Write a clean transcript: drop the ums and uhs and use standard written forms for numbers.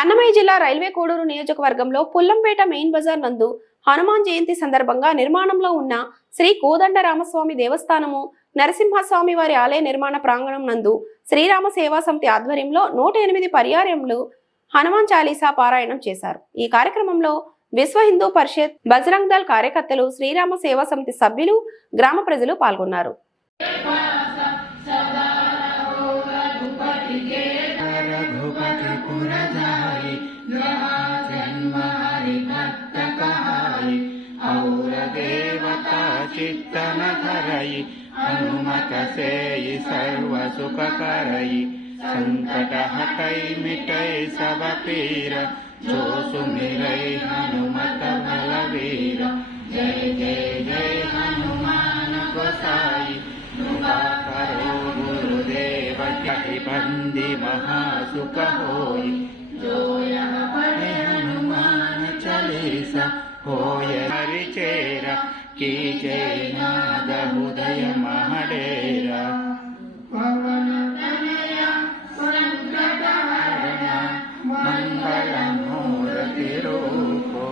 అన్నమయ్య జిల్లా రైల్వే కోడూరు నియోజకవర్గంలో పుల్లంపేట మెయిన్ బజార్ నందు హనుమాన్ జయంతి సందర్భంగా నిర్మాణంలో ఉన్న శ్రీ కోదండరామస్వామి దేవస్థానము నరసింహస్వామి వారి ఆలయ నిర్మాణ ప్రాంగణం నందు శ్రీరామ సేవా సమితి ఆధ్వర్యంలో 108 పర్యాయములు హనుమాన్ చాలీసా పారాయణం చేశారు. ఈ కార్యక్రమంలో విశ్వ హిందూ పరిషత్, బజరంగ్ దళ్ కార్యకర్తలు, శ్రీరామ సేవా సమితి సభ్యులు, గ్రామ ప్రజలు పాల్గొన్నారు. चित्तन धरई हनुमत सेई सर्व सुख करई संकट हटई मिटई सब पीर जो सुमिरई हनुमत बलवीर। जय जय जय हनुमान गोसाई कृपा करो गुरुदेव जय बंदी महासुख होई जो यह पढ़े हनुमान चालीसा होय हरिचेरा की जय नाद हृदय महडेरा। पवन तनया संकट हरणा मंगल मूर्ति रूपो